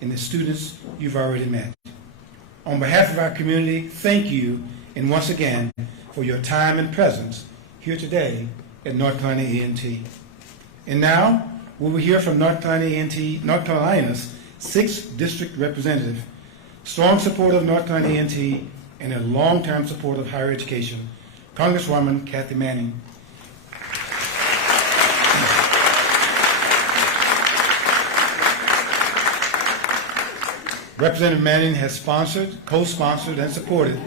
and the students you've already met. On behalf of our community, thank you, and once again, for your time and presence here today at North Carolina A&T. And now, we will hear from North Carolina's 6th District Representative, strong supporter of North Carolina A&T, and a long-term supporter of higher education, Congresswoman Kathy Manning. Representative Manning has sponsored, co-sponsored, and supported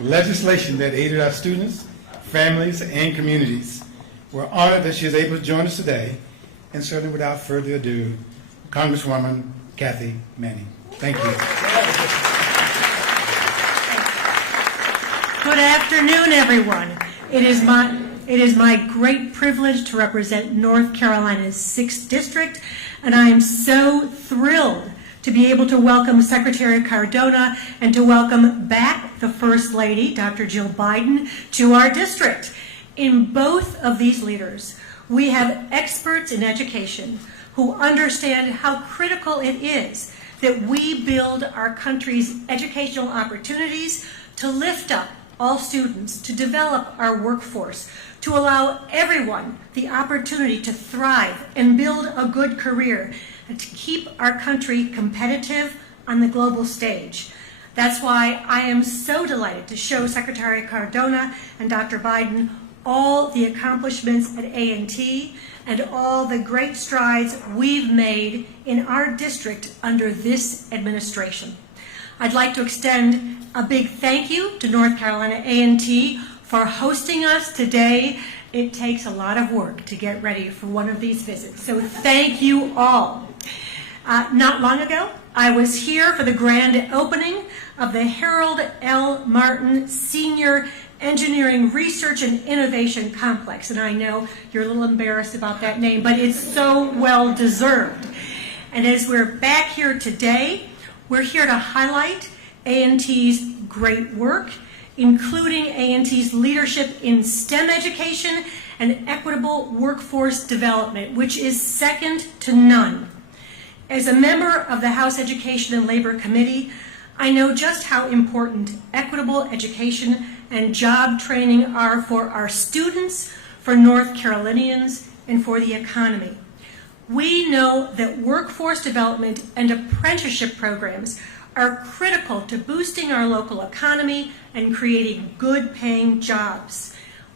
legislation that aided our students, families, and communities. We're honored that she is able to join us today, and certainly without further ado, Congresswoman Kathy Manning. Thank you. Good afternoon, everyone. It is my great privilege to represent North Carolina's 6th District, and I am so thrilled to be able to welcome Secretary Cardona and to welcome back the First Lady, Dr. Jill Biden, to our district. In both of these leaders, we have experts in education who understand how critical it is that we build our country's educational opportunities to lift up all students, to develop our workforce, to allow everyone the opportunity to thrive and build a good career, and to keep our country competitive on the global stage. That's why I am so delighted to show Secretary Cardona and Dr. Biden all the accomplishments at A&T and all the great strides we've made in our district under this administration. I'd like to extend a big thank you to North Carolina A&T for hosting us today. It takes a lot of work to get ready for one of these visits, so thank you all. Not long ago, I was here for the grand opening of the Harold L. Martin Senior Engineering Research and Innovation Complex, and I know you're a little embarrassed about that name, but it's so well deserved. And as we're back here today, we're here to highlight A&T's great work, including A&T's leadership in STEM education and equitable workforce development, which is second to none. As a member of the House Education and Labor Committee, I know just how important equitable education and job training are for our students, for North Carolinians, and for the economy. We know that workforce development and apprenticeship programs are critical to boosting our local economy and creating good-paying jobs.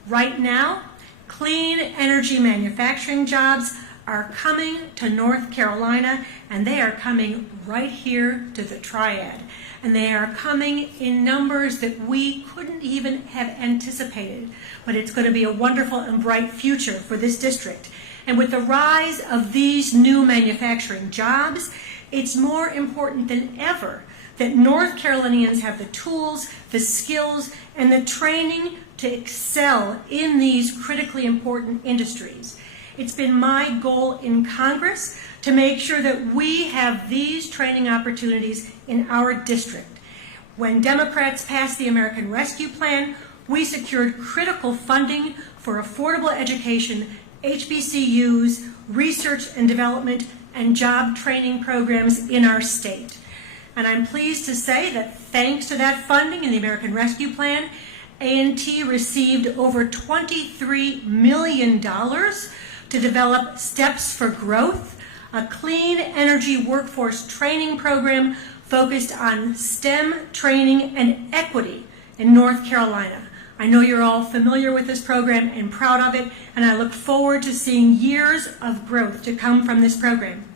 Right now, clean energy manufacturing jobs are coming to North Carolina, and they are coming right here to the Triad. And they are coming in numbers that we couldn't even have anticipated. But it's going to be a wonderful and bright future for this district. And with the rise of these new manufacturing jobs, it's more important than ever that North Carolinians have the tools, the skills, and the training to excel in these critically important industries. It's been my goal in Congress to make sure that we have these training opportunities in our district. When Democrats passed the American Rescue Plan, we secured critical funding for affordable education, HBCUs, research and development, and job training programs in our state. And I'm pleased to say that thanks to that funding in the American Rescue Plan, A&T received over $23 million to develop Steps for Growth, a clean energy workforce training program focused on STEM training and equity in North Carolina. I know you're all familiar with this program and proud of it, and I look forward to seeing years of growth to come from this program.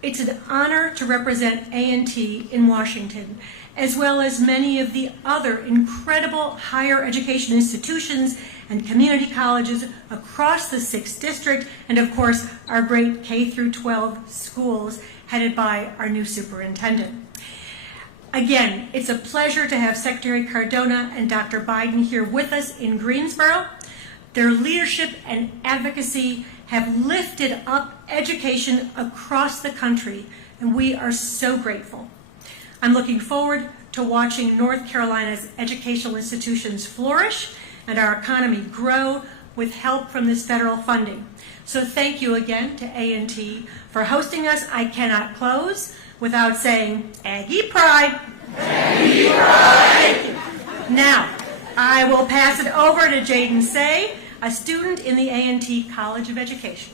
It's an honor to represent A&T in Washington, as well as many of the other incredible higher education institutions and community colleges across the 6th District, and of course our great K-12 schools headed by our new superintendent. Again, it's a pleasure to have Secretary Cardona and Dr. Biden here with us in Greensboro. Their leadership and advocacy have lifted up education across the country, and we are so grateful. I'm looking forward to watching North Carolina's educational institutions flourish and our economy grow with help from this federal funding. So thank you again to A&T for hosting us. I cannot close without saying Aggie Pride. Aggie Pride. Now, I will pass it over to Jaden Say, a student in the A&T College of Education.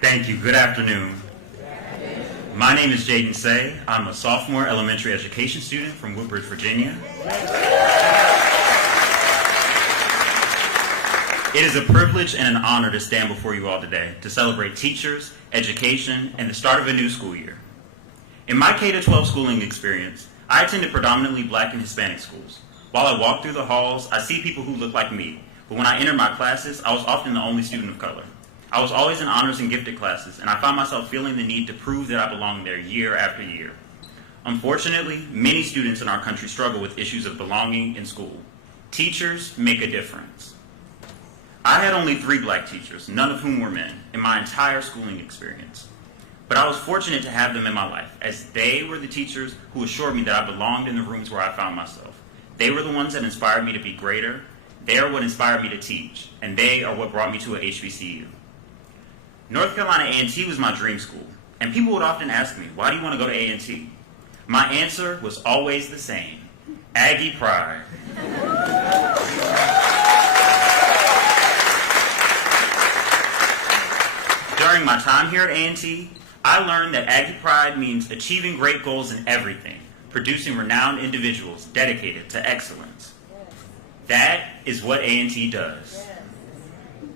Thank you. Good afternoon. My name is Jaden Say. I'm a sophomore elementary education student from Woodbridge, Virginia. It is a privilege and an honor to stand before you all today to celebrate teachers, education, and the start of a new school year. In my K-12 schooling experience, I attended predominantly Black and Hispanic schools. While I walk through the halls, I see people who look like me, but when I entered my classes, I was often the only student of color. I was always in honors and gifted classes, and I found myself feeling the need to prove that I belonged there year after year. Unfortunately, many students in our country struggle with issues of belonging in school. Teachers make a difference. I had only 3 Black teachers, none of whom were men, in my entire schooling experience. But I was fortunate to have them in my life, as they were the teachers who assured me that I belonged in the rooms where I found myself. They were the ones that inspired me to be greater. They are what inspired me to teach, and they are what brought me to a HBCU. North Carolina A&T was my dream school, and people would often ask me, why do you want to go to A&T? My answer was always the same: Aggie Pride. During my time here at A&T, I learned that Aggie Pride means achieving great goals in everything, producing renowned individuals dedicated to excellence. That is what A&T does.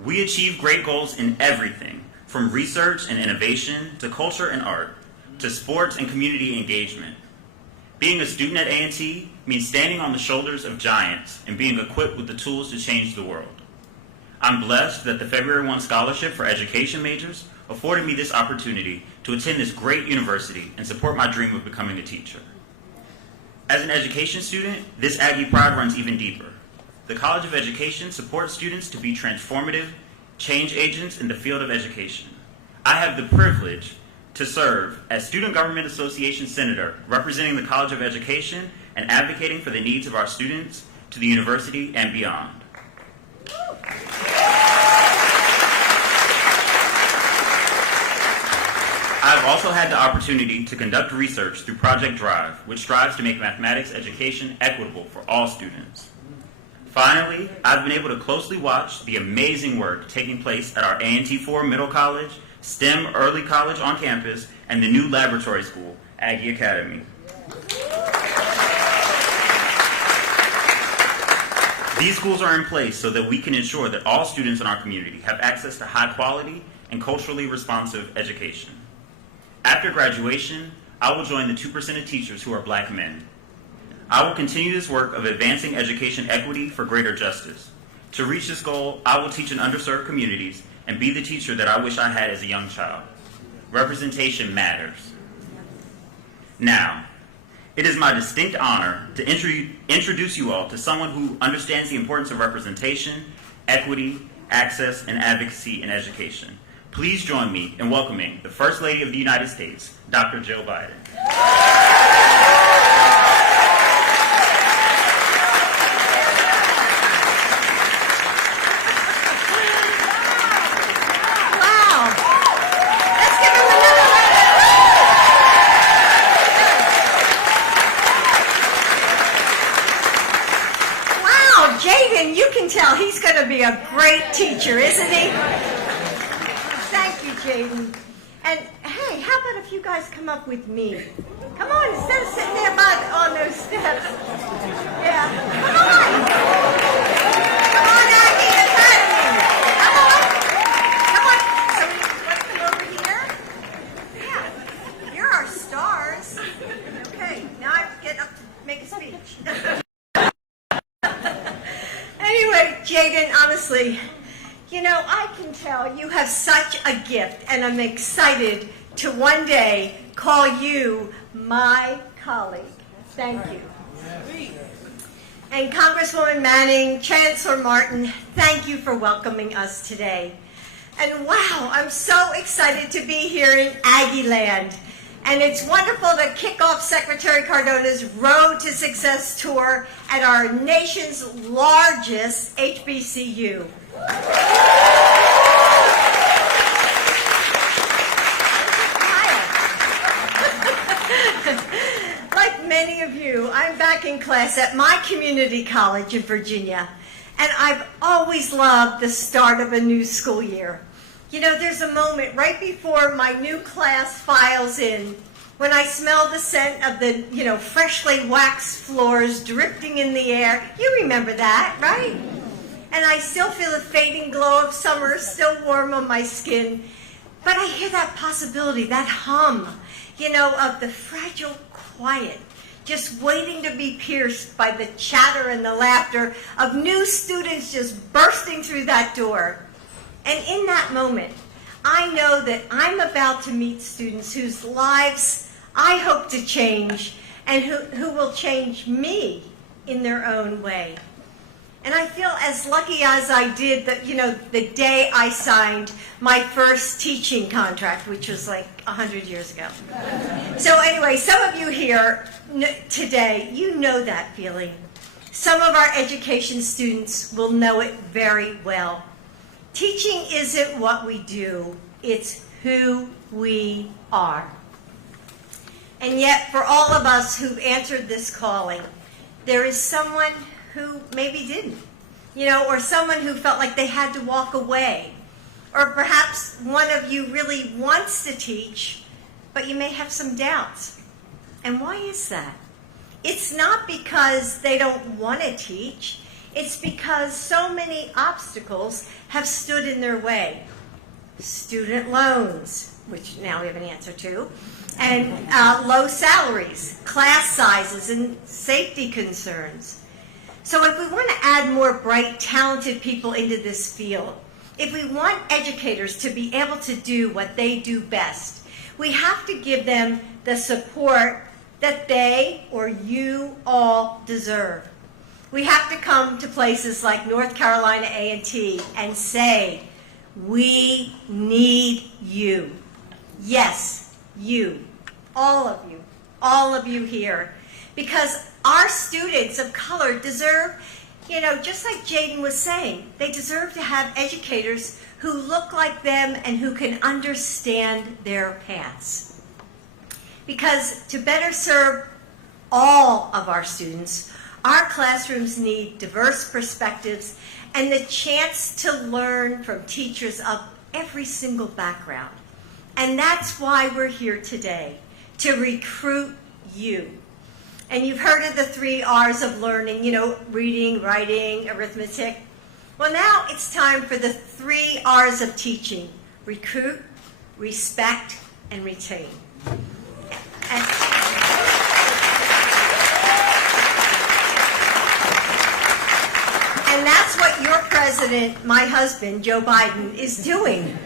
We achieve great goals in everything, from research and innovation to culture and art, to sports and community engagement. Being a student at A&T means standing on the shoulders of giants and being equipped with the tools to change the world. I'm blessed that the February 1 Scholarship for Education majors afforded me this opportunity to attend this great university and support my dream of becoming a teacher. As an education student, this Aggie Pride runs even deeper. The College of Education supports students to be transformative change agents in the field of education. I have the privilege to serve as Student Government Association Senator, representing the College of Education and advocating for the needs of our students to the university and beyond. I've also had the opportunity to conduct research through Project Drive, which strives to make mathematics education equitable for all students. Finally, I've been able to closely watch the amazing work taking place at our A&T Forum Middle College, STEM Early College on campus, and the new laboratory school, Aggie Academy. These schools are in place so that we can ensure that all students in our community have access to high quality and culturally responsive education. After graduation, I will join the 2% of teachers who are Black men. I will continue this work of advancing education equity for greater justice. To reach this goal, I will teach in underserved communities and be the teacher that I wish I had as a young child. Representation matters. Now, it is my distinct honor to introduce you all to someone who understands the importance of representation, equity, access, and advocacy in education. Please join me in welcoming the First Lady of the United States, Dr. Jill Biden. Jaden, you can tell he's going to be a great teacher, isn't he? Thank you, Jaden. And hey, how about if you guys come up with me? Come on, instead of sitting there on those steps. Yeah, come on. Come on, Aggie Academy. Come on. Come on. So let's come over here. Yeah, you're our stars. Okay, now I have to get up to make a speech. Anyway, Jaden, honestly, you know, I can tell you have such a gift, and I'm excited to one day call you my colleague. Thank you. And Congresswoman Manning, Chancellor Martin, thank you for welcoming us today. And wow, I'm so excited to be here in Aggie Land. And it's wonderful to kick off Secretary Cardona's Road to Success tour at our nation's largest HBCU. Like many of you, I'm back in class at my community college in Virginia, and I've always loved the start of a new school year. You know, there's a moment right before my new class files in when I smell the scent of the, freshly waxed floors drifting in the air. You remember that, right? And I still feel the fading glow of summer still warm on my skin. But I hear that possibility, that hum, of the fragile quiet, just waiting to be pierced by the chatter and the laughter of new students just bursting through that door. And in that moment, I know that I'm about to meet students whose lives I hope to change and who will change me in their own way. And I feel as lucky as I did that, the day I signed my first teaching contract, which was like 100 years ago. So anyway, some of you here today, you know that feeling. Some of our education students will know it very well. Teaching isn't what we do, it's who we are. And yet, for all of us who've answered this calling, there is someone who maybe didn't, or someone who felt like they had to walk away. Or perhaps one of you really wants to teach, but you may have some doubts. And why is that? It's not because they don't want to teach. It's because so many obstacles have stood in their way. Student loans, which now we have an answer to, and low salaries, class sizes, and safety concerns. So if we want to add more bright, talented people into this field, if we want educators to be able to do what they do best, we have to give them the support that they or you all deserve. We have to come to places like North Carolina A&T and say, we need you. Yes, you, all of you here. Because our students of color deserve, just like Jaden was saying, they deserve to have educators who look like them and who can understand their paths. Because to better serve all of our students, our classrooms need diverse perspectives and the chance to learn from teachers of every single background. And that's why we're here today, to recruit you. And you've heard of the 3 R's of learning, reading, writing, arithmetic. Well, now it's time for the 3 R's of teaching: recruit, respect, and retain. And that's what your president, my husband, Joe Biden, is doing.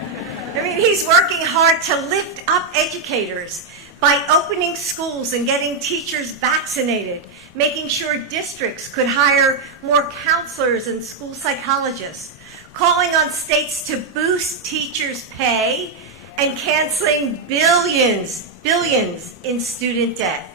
I mean, he's working hard to lift up educators by opening schools and getting teachers vaccinated, making sure districts could hire more counselors and school psychologists, calling on states to boost teachers' pay, and canceling billions in student debt.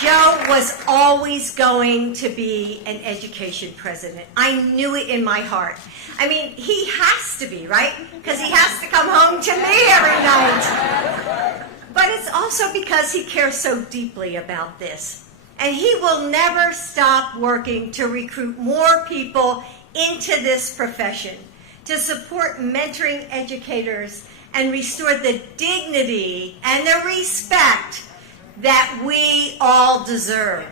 Joe was always going to be an education president. I knew it in my heart. I mean, he has to be, right? Because he has to come home to me every night. But it's also because he cares so deeply about this. And he will never stop working to recruit more people into this profession, to support mentoring educators and restore the dignity and the respect that we all deserve.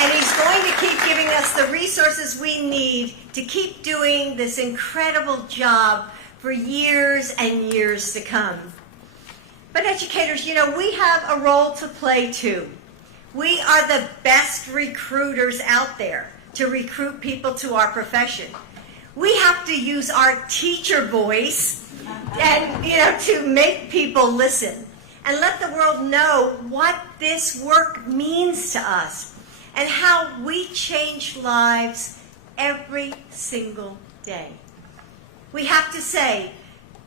And he's going to keep giving us the resources we need to keep doing this incredible job for years and years to come. But educators, we have a role to play too. We are the best recruiters out there to recruit people to our profession. We have to use our teacher voice and, to make people listen and let the world know what this work means to us. and how we change lives every single day. We have to say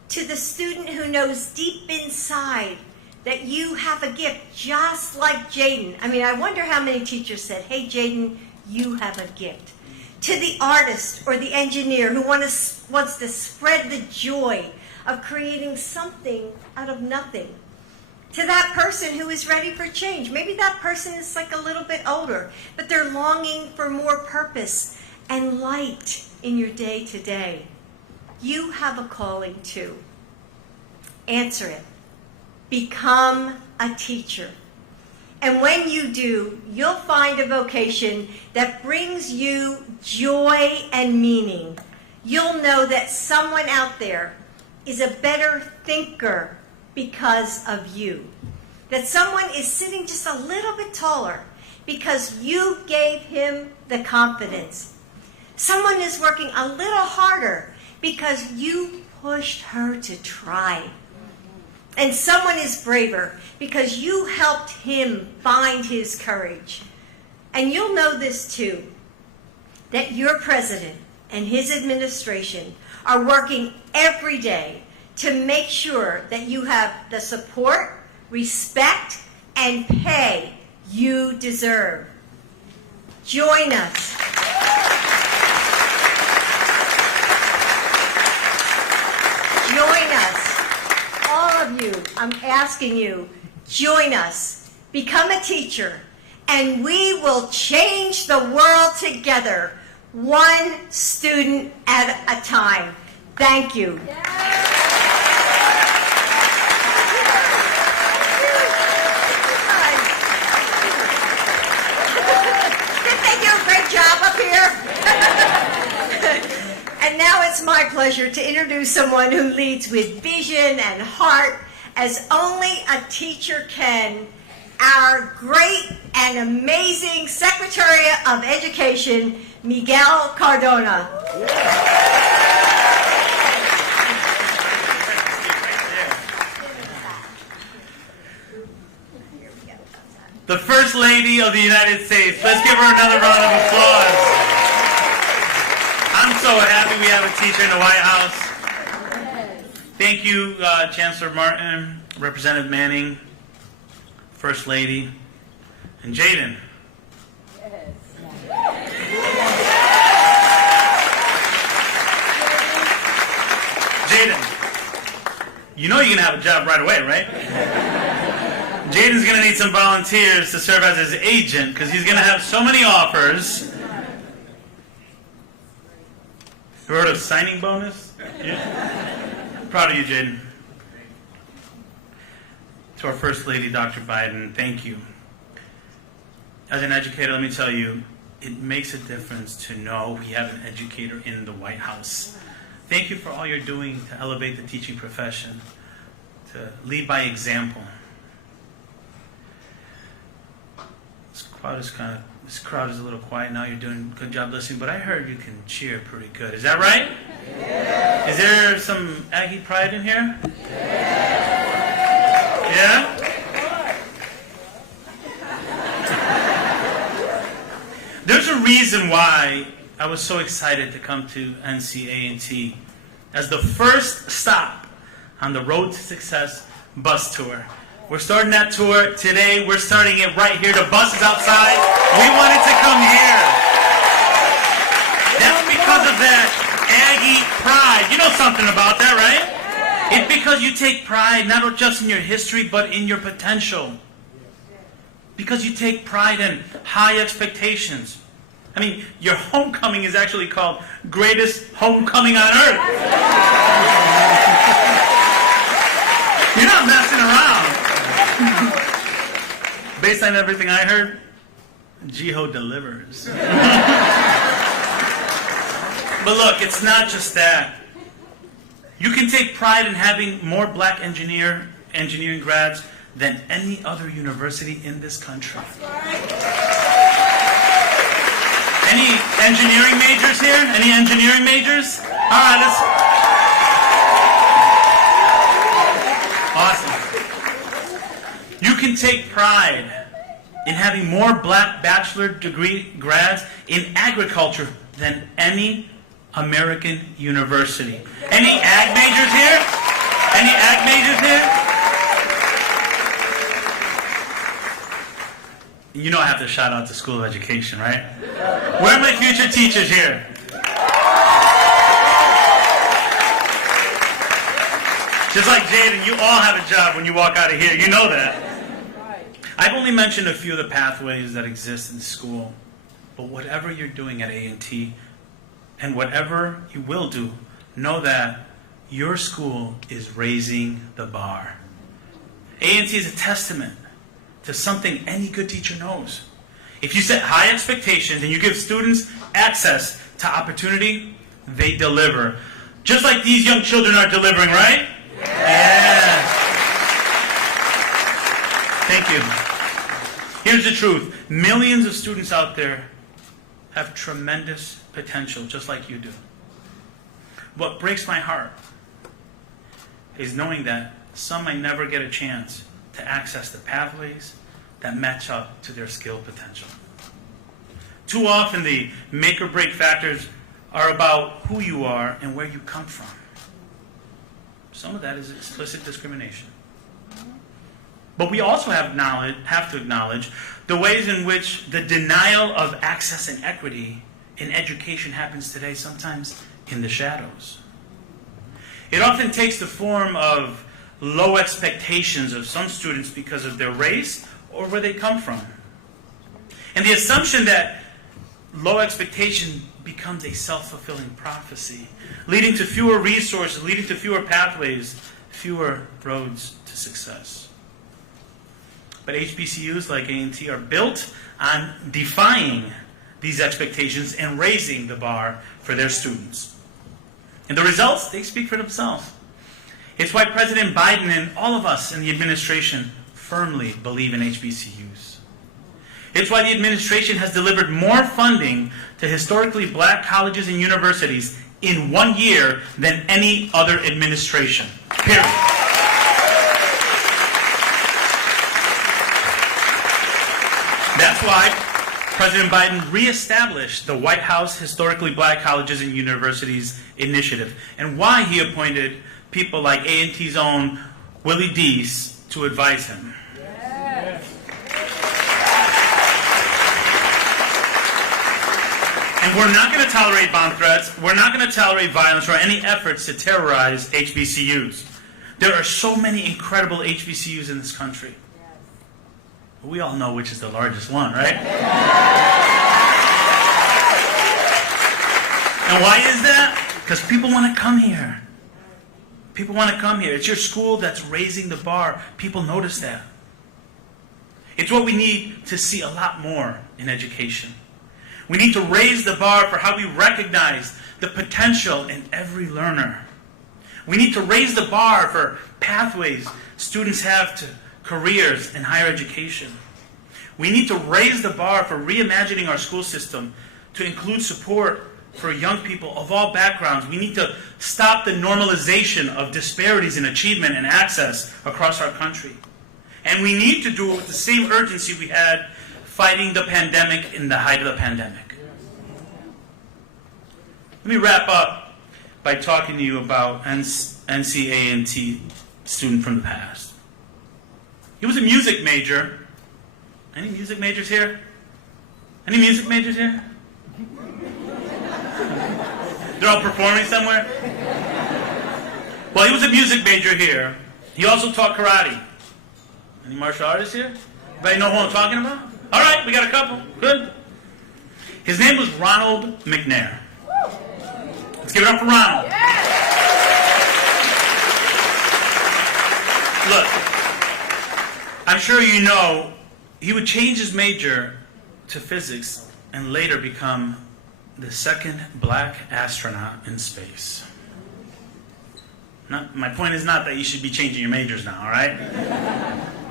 to the student who knows deep inside that you have a gift, just like Jaden. I mean, I wonder how many teachers said, hey, Jaden, you have a gift. To the artist or the engineer who wants to spread the joy of creating something out of nothing. To that person who is ready for change. Maybe that person is like a little bit older, but they're longing for more purpose and light in your day to day. You have a calling too. Answer it. Become a teacher. And when you do, you'll find a vocation that brings you joy and meaning. You'll know that someone out there is a better thinker because of you. That someone is sitting just a little bit taller because you gave him the confidence. Someone is working a little harder because you pushed her to try. And someone is braver because you helped him find his courage. And you'll know this too, that your president and his administration are working every day to make sure that you have the support, respect, and pay you deserve. Join us. Join us. All of you, I'm asking you, join us. Become a teacher, and we will change the world together, one student at a time. Thank you. Didn't they do a great job up here? And now it's my pleasure to introduce someone who leads with vision and heart as only a teacher can, our great and amazing Secretary of Education, Miguel Cardona. The First Lady of the United States. Let's give her another round of applause. I'm so happy we have a teacher in the White House. Thank you, Chancellor Martin, Representative Manning, First Lady, and Jaden. Jaden, you know you're going to have a job right away, right? Jaden's going to need some volunteers to serve as his agent because he's going to have so many offers. You heard of signing bonus? Yeah. Proud of you, Jaden. To our First Lady, Dr. Biden, thank you. As an educator, let me tell you, it makes a difference to know we have an educator in the White House. Thank you for all you're doing to elevate the teaching profession, to lead by example. This crowd is a little quiet now. You're doing a good job listening, but I heard you can cheer pretty good. Is that right? Yeah. Is there some Aggie pride in here? Yeah? There's a reason why I was so excited to come to NCA&T as the first stop on the Road to Success bus tour. We're starting that tour today. We're starting it right here. The bus is outside. We wanted to come here. That's because of that Aggie pride. You know something about that, right? It's because you take pride not just in your history, but in your potential. Because you take pride in high expectations. I mean, your homecoming is actually called Greatest Homecoming on Earth. You're not messing around. Based on everything I heard, Jiho delivers. But look, it's not just that. You can take pride in having more black engineering grads than any other university in this country. Any engineering majors here? Any engineering majors? All right, let's... Awesome. You can take pride in having more black bachelor degree grads in agriculture than any American university. Any ag majors here? Any ag majors here? You know I have to shout out the School of Education, right? Where are my future teachers here? Just like Jaden, you all have a job when you walk out of here. You know that. I've only mentioned a few of the pathways that exist in school. But whatever you're doing at A&T, and whatever you will do, know that your school is raising the bar. A&T is a testament to something any good teacher knows. If you set high expectations and you give students access to opportunity, they deliver. Just like these young children are delivering, right? Yeah. Thank you. Here's the truth. Millions of students out there have tremendous potential, just like you do. What breaks my heart is knowing that some might never get a chance to access the pathways that match up to their skill potential. Too often the make or break factors are about who you are and where you come from. Some of that is explicit discrimination. But we also have to acknowledge the ways in which the denial of access and equity in education happens today, sometimes in the shadows. It often takes the form of low expectations of some students because of their race or where they come from. And the assumption that low expectation becomes a self-fulfilling prophecy, leading to fewer resources, leading to fewer pathways, fewer roads to success. But HBCUs like A&T are built on defying these expectations and raising the bar for their students. And the results, they speak for themselves. It's why President Biden and all of us in the administration firmly believe in HBCUs. It's why the administration has delivered more funding to historically black colleges and universities in 1 year than any other administration. Period. That's why President Biden reestablished the White House Historically Black Colleges and Universities Initiative, and why he appointed people like A&T's own Willie Deese to advise him. Yes. And we're not going to tolerate bomb threats, we're not going to tolerate violence or any efforts to terrorize HBCUs. There are so many incredible HBCUs in this country. We all know which is the largest one, right? And why is that? Because people want to come here. People want to come here. It's your school that's raising the bar. People notice that. It's what we need to see a lot more in education. We need to raise the bar for how we recognize the potential in every learner. We need to raise the bar for pathways students have to careers and higher education. We need to raise the bar for reimagining our school system to include support for young people of all backgrounds. We need to stop the normalization of disparities in achievement and access across our country. And we need to do it with the same urgency we had fighting the pandemic in the height of the pandemic. Let me wrap up by talking to you about NCA&T student from the past. He was a music major. Any music majors here? Any music majors here? They're all performing somewhere? Well, he was a music major here. He also taught karate. Any martial artists here? Anybody know who I'm talking about? All right, we got a couple. Good. His name was Ronald McNair. Let's give it up for Ronald. Look. I'm sure you know, he would change his major to physics and later become the second black astronaut in space. My point is not that you should be changing your majors now, all right?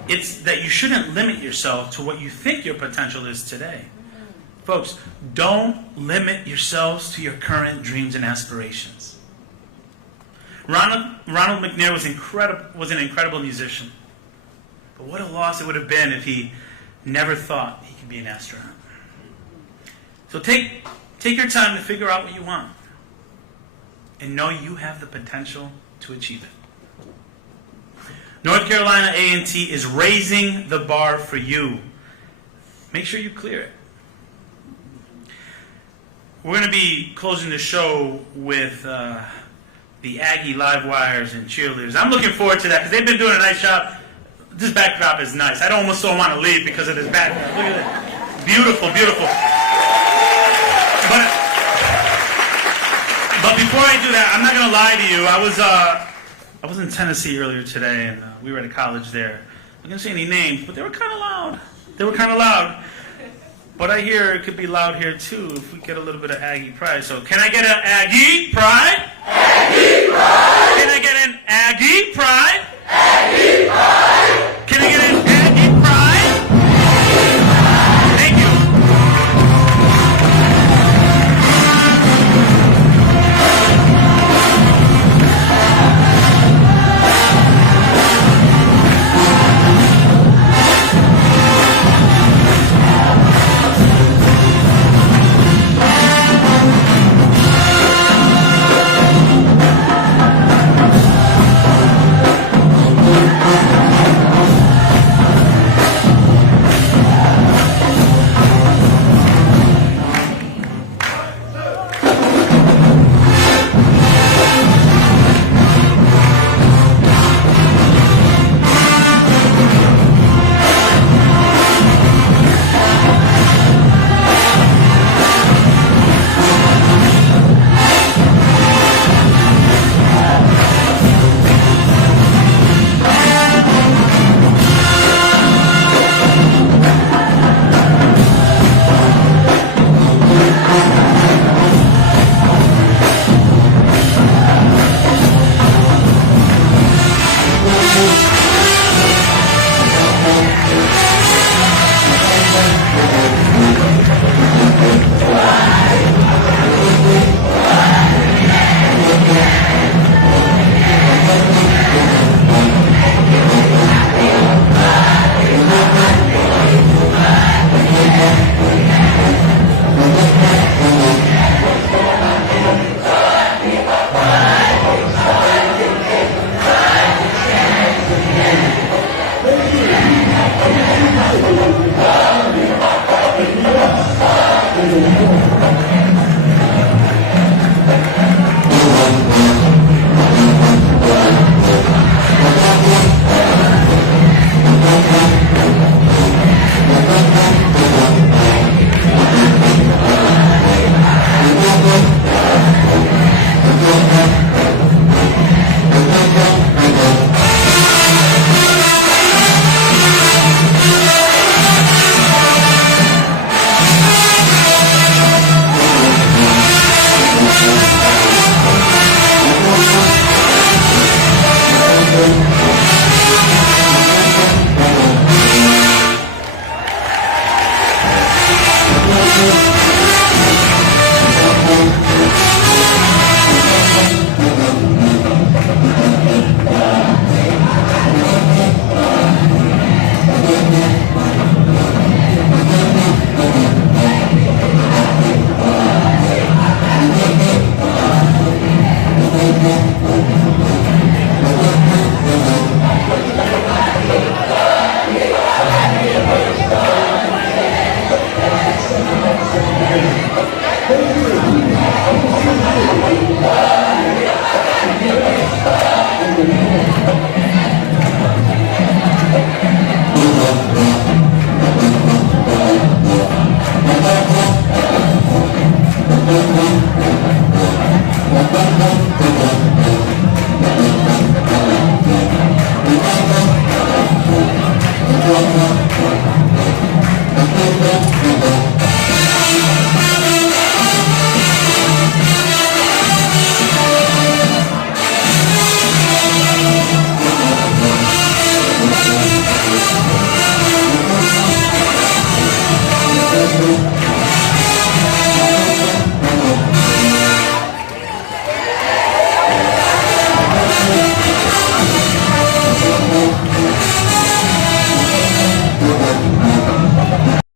It's that you shouldn't limit yourself to what you think your potential is today. Folks, don't limit yourselves to your current dreams and aspirations. Ronald McNair was an incredible musician. But what a loss it would have been if he never thought he could be an astronaut. So take your time to figure out what you want and know you have the potential to achieve it. North Carolina A&T is raising the bar for you. Make sure you clear it. We're going to be closing the show with the Aggie live wires and cheerleaders. I'm looking forward to that because they've been doing a nice job. This backdrop is nice. I almost don't want to leave because of this backdrop. Look at that. Beautiful, beautiful. But before I do that, I'm not going to lie to you. I was in Tennessee earlier today, and we were at a college there. I'm not going to say any names, but they were kind of loud. But I hear it could be loud here too if we get a little bit of Aggie pride. So can I get an Aggie pride? Aggie pride! Can I get an Aggie pride? Aggie pride! Can I get an Aggie pride? Thank you.